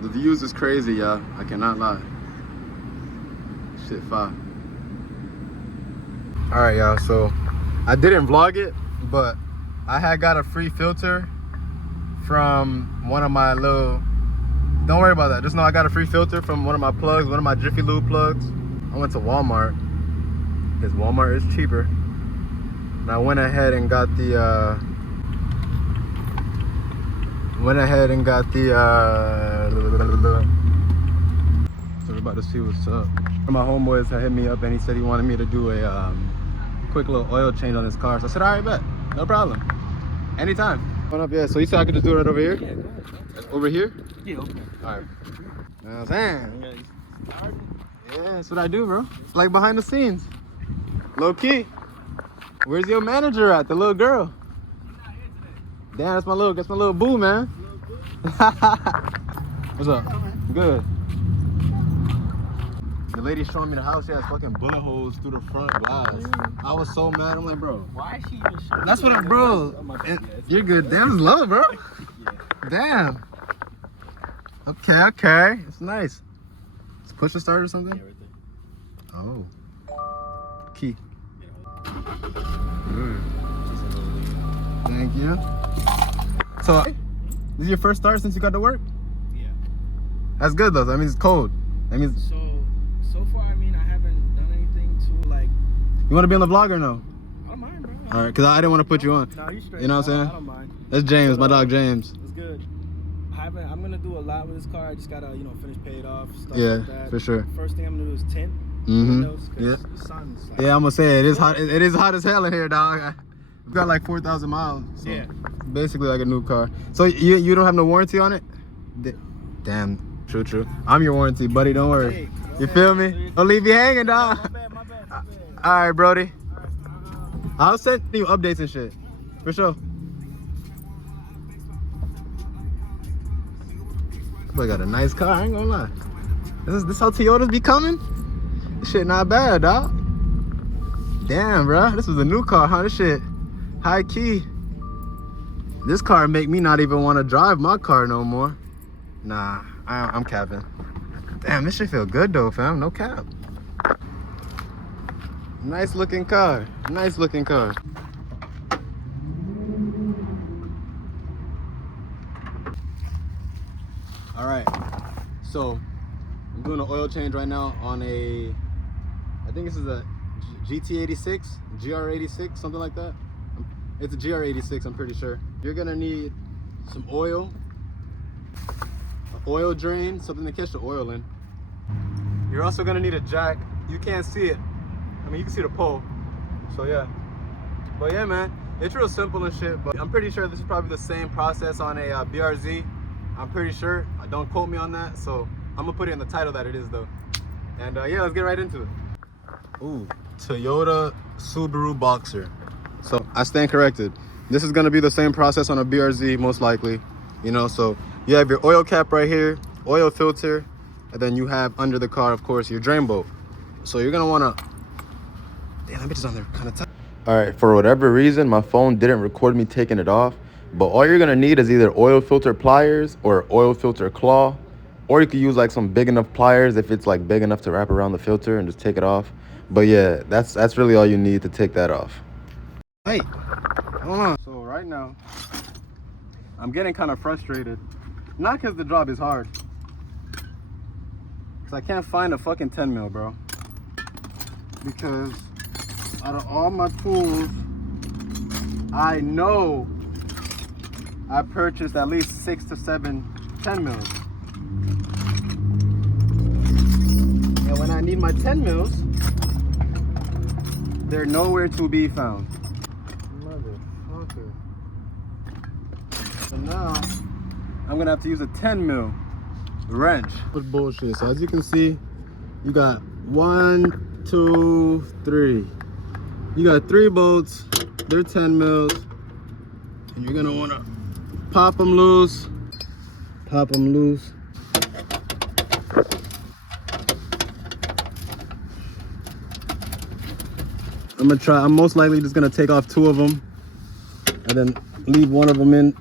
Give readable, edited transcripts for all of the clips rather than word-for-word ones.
The views is crazy, y'all. I cannot lie. Shit fire. All right, y'all. So I didn't vlog it, but I had got a free filter from one of my little. Don't worry about that. Just know I got a free filter from one of my plugs, one of my Jiffy Lube plugs. I went to Walmart because Walmart is cheaper. And I went ahead and got the so we're about to see what's up. My homeboys had hit me up and he said he wanted me to do a quick little oil change on his car. So I said, all right, bet, no problem, anytime. What up? Yeah, so you said I could just do it right over here? Yeah, go ahead. Over here? Yeah, okay. All right. You know what I'm saying? Yeah, Yeah, that's what I do, bro. It's like behind the scenes. Low key. Where's your manager at? The little girl. Damn, that's my little boo, man. What's up? Good. The lady showing me the house. She has fucking bullet holes through the front glass. I was so mad. I'm like, bro. why is she even showing? That's what bro. You're good. Damn, it's low, bro. Yeah. Damn. Okay, okay. It's nice. It's push to start or something? Yeah, right there. Oh. Key. Yeah. Good. Thank you. So, this is your first start since you got to work? Yeah. That's good though. That means it's cold. That means. So far, I mean, I haven't done anything to like. You want to be on the vlog or no? I don't mind, bro. All right, because I didn't want to put you on. No, you straight. You know what I'm saying? I don't mind. That's James, my dog James. It's good. I'm gonna do a lot with this car. I just gotta, finish pay it off. Stuff Yeah, like that. for sure. First thing I'm gonna do is tint. Yeah. The sun's like, Yeah, I'm gonna say it is hot. It is hot as hell in here, dog. We've got like 4,000 miles. So yeah. basically like a new car. So you don't have no warranty on it? Damn. True. I'm your warranty, buddy. Don't worry. Hey, You feel me? Don't leave me hanging, dog. My bad. All right, Brody. All right. I'll send you updates and shit. For sure. Boy, got a nice car. I ain't gonna lie. This how Toyotas be coming? This shit not bad, dog. Damn, bro. This was a new car, huh? This shit high key. This car make me not even want to drive my car no more. Nah, I'm capping. Damn, this shit feel good though, fam. No cap. Nice looking car. Nice looking car. All right. So I'm doing an oil change right now on a, I think this is a GT86, GR86, something like that. It's a GR86, I'm pretty sure. You're gonna need some oil, an oil drain, something to catch the oil in. You're also gonna need a jack. You can't see it. I mean, you can see the pole. So yeah. But yeah, man, it's real simple and shit, but I'm pretty sure this is probably the same process on a BRZ. I'm pretty sure. Don't quote me on that. So I'm gonna put it in the title that it is though. And yeah, let's get right into it. Ooh, Toyota Subaru Boxer. So I stand corrected. This is gonna be the same process on a BRZ most likely. You know, so you have your oil cap right here, oil filter, and then you have under the car, of course, your drain bolt. So you're gonna wanna, damn, that bitch is on there kind of tight. All right, for whatever reason, my phone didn't record me taking it off, but all you're gonna need is either oil filter pliers or oil filter claw, or you could use like some big enough pliers if it's like big enough to wrap around the filter and just take it off. But yeah, that's really all you need to take that off. Hey, hold on. So right now, I'm getting kind of frustrated. Not because the job is hard, because I can't find a fucking 10 mil, bro. Because out of all my tools, I know I purchased at least 6 to 7 10 mils. And when I need my 10 mils, they're nowhere to be found. Motherfucker. So now, I'm gonna have to use a 10 mil wrench. With bullshit. So as you can see, you got 1, 2, 3. You got 3 bolts. They're 10 mils. And you're gonna wanna pop them loose. Pop them loose. I'm most likely just gonna take off 2 of them and then leave 1 of them in.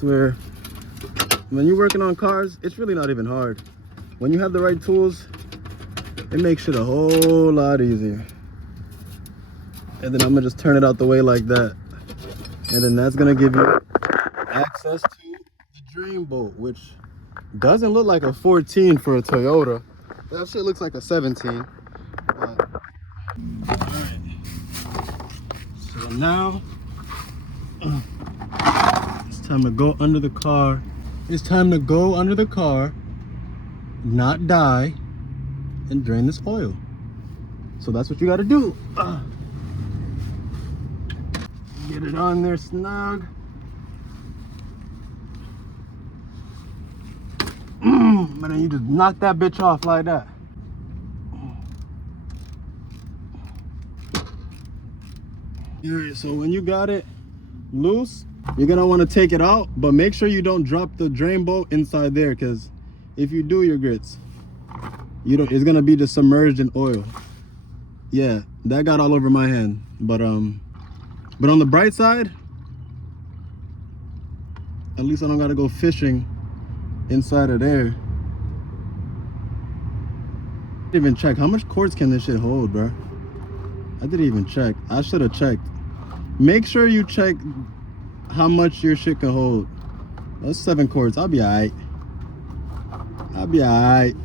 swear, when you're working on cars, it's really not even hard. When you have the right tools, it makes shit a whole lot easier. And then I'm gonna just turn it out the way like that. And then that's gonna give you access to the drain bolt, which doesn't look like a 14 for a Toyota. That shit looks like a 17. Alright. So now it's time to go under the car. It's time to go under the car, not die, and drain this oil. So that's what you gotta do. Get it on there snug. And then you just knock that bitch off like that. Alright, so when you got it loose, you're gonna want to take it out, but make sure you don't drop the drain bolt inside there, because if you do, your grits, it's gonna be just submerged in oil. Yeah, that got all over my hand, but on the bright side, at least I don't gotta go fishing inside of there. I didn't even check how much quarts can this shit hold, bro. I didn't even check. I should have checked. Make sure you check how much your shit can hold. That's 7 quarts. I'll be alright. I'll be alright.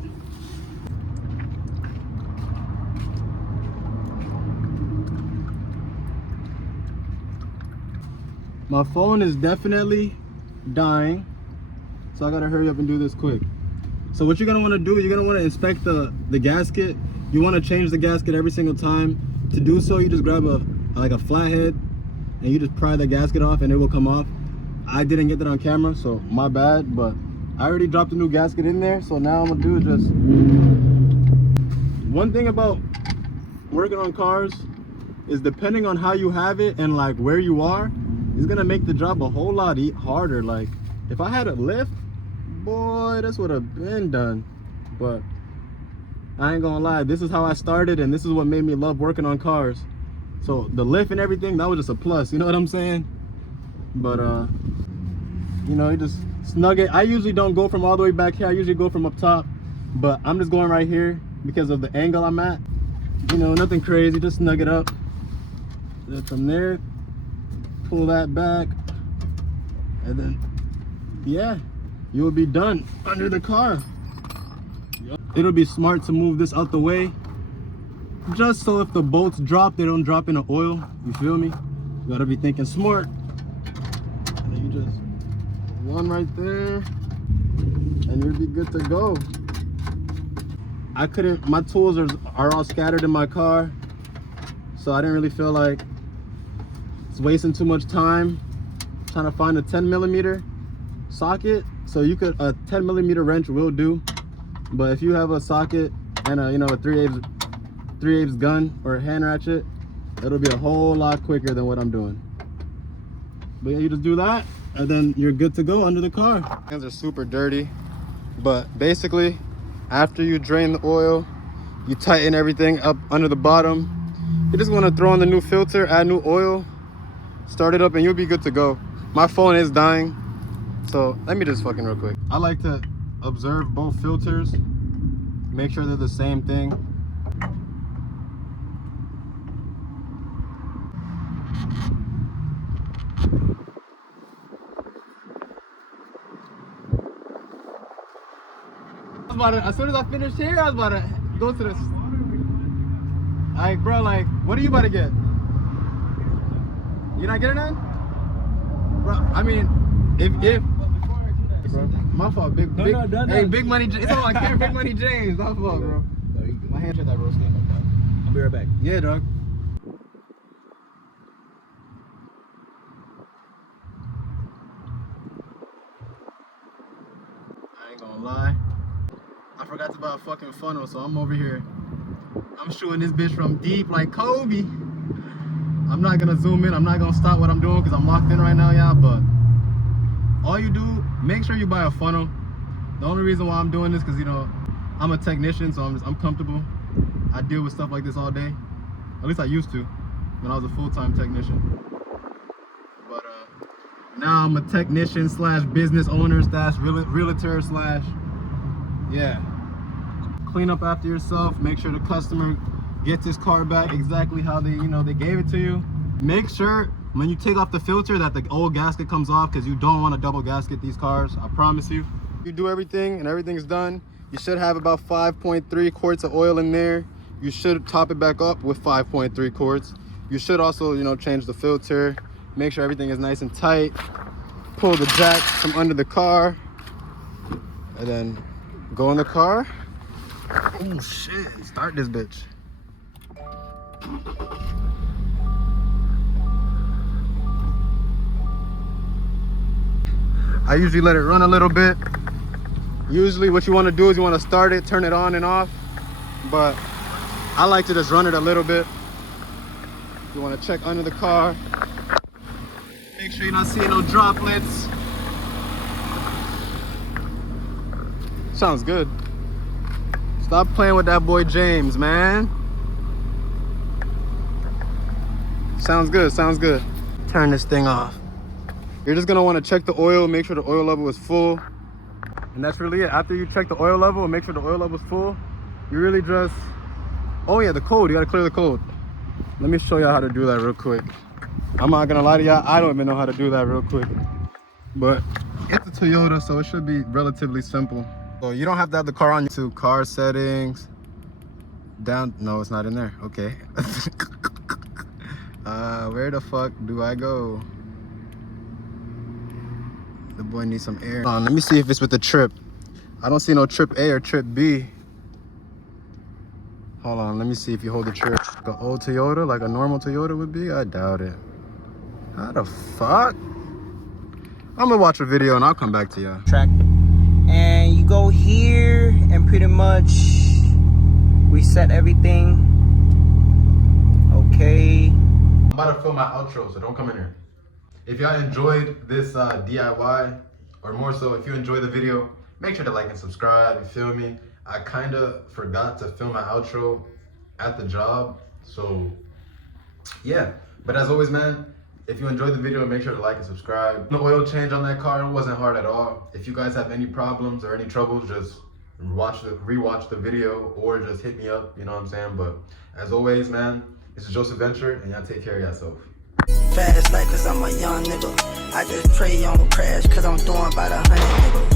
My phone is definitely dying, so I gotta hurry up and do this quick. So what you're gonna want to do is you're gonna want to inspect the gasket. You want to change the gasket every single time. To do so, you just grab a flathead and you just pry the gasket off and it will come off. I didn't get that on camera, so my bad, but I already dropped a new gasket in there. So now I'm gonna do is just, one thing about working on cars is depending on how you have it and like where you are, it's gonna make the job a whole lot harder. Like if I had a lift, boy, this would have been done. But I ain't gonna lie, this is how I started and this is what made me love working on cars. So the lift and everything, that was just a plus, you know what I'm saying? But you know, you just snug it. I usually don't go from all the way back here, I usually go from up top, but I'm just going right here because of the angle I'm at. You know, nothing crazy, just snug it up. Then from there, pull that back, and then yeah, you will be done under the car. It'll be smart to move this out the way, just so if the bolts drop, they don't drop in the oil. You feel me? You gotta be thinking smart. And then you just one right there, and you'll be good to go. I couldn't, my tools are all scattered in my car, so I didn't really feel like it's wasting too much time trying to find a 10mm socket. So you could, a 10mm wrench will do, but if you have a socket and a, you know, a 3/8 gun or a hand ratchet, it'll be a whole lot quicker than what I'm doing. But yeah, you just do that and then you're good to go under the car. Hands are super dirty, but basically after you drain the oil, you tighten everything up under the bottom. You just want to throw on the new filter, add new oil, start it up, and you'll be good to go. My phone is dying, so let me just fucking real quick. I like to observe both filters, make sure they're the same thing. As soon as I finish here, I was about to go to this. Like, bro, like, what are you about to get? You're not getting none? Bro, I mean, if bro, my fault, big money. It's all I care, big money James. My fault, bro. My hand hit that roast game. I'll be right back. Yeah, dog. I ain't gonna lie, I forgot to buy a fucking funnel, so I'm over here. I'm shooting this bitch from deep like Kobe. I'm not gonna zoom in. I'm not gonna stop what I'm doing because I'm locked in right now, y'all. But all you do, make sure you buy a funnel. The only reason why I'm doing this because, you know, I'm a technician, so I'm comfortable. I deal with stuff like this all day. At least I used to when I was a full-time technician. But Now I'm a technician slash business owner slash realtor slash, yeah. Clean up after yourself. Make sure the customer gets his car back exactly how they, they gave it to you. Make sure when you take off the filter that the old gasket comes off, because you don't want to double gasket these cars. I promise you. You do everything and everything's done. You should have about 5.3 quarts of oil in there. You should top it back up with 5.3 quarts. You should also, change the filter. Make sure everything is nice and tight. Pull the jack from under the car. And then go in the car. Oh shit, start this bitch. I usually let it run a little bit. Usually what you want to do is you want to start it, turn it on and off. But I like to just run it a little bit. You want to check under the car. Make sure you're not seeing no droplets. Sounds good. Stop playing with that boy James, man. Sounds good, sounds good. Turn this thing off. You're just gonna want to check the oil, make sure the oil level is full. And that's really it. After you check the oil level and make sure the oil level is full, you really just, oh yeah, the code, you gotta clear the code. Let me show y'all how to do that real quick. I'm not gonna lie to y'all, I don't even know how to do that real quick. But it's a Toyota, so it should be relatively simple. So you don't have to have the car on to car settings. Down, no, it's not in there, okay. Where the fuck do I go? The boy needs some air. Hold on, let me see if it's with the trip. I don't see no trip A or trip B. Hold on, let me see if you hold the trip. The old Toyota, like a normal Toyota would be? I doubt it. How the fuck? I'm gonna watch a video and I'll come back to y'all. Track. And you go here and pretty much reset everything. Okay. I'm about to film my outro, so don't come in here. If y'all enjoyed this DIY, or more so, if you enjoyed the video, make sure to like and subscribe, you feel me? I kind of forgot to film my outro at the job, so yeah. But as always, man, if you enjoyed the video, make sure to like and subscribe. The oil change on that car, it wasn't hard at all. If you guys have any problems or any troubles, just rewatch the video or just hit me up, you know what I'm saying? But as always, man, this is Joseph Venture, and y'all take care of yourself. Fast life cause I'm a young nigga. I just pray you don't crash cause I'm doing about 100 nigga.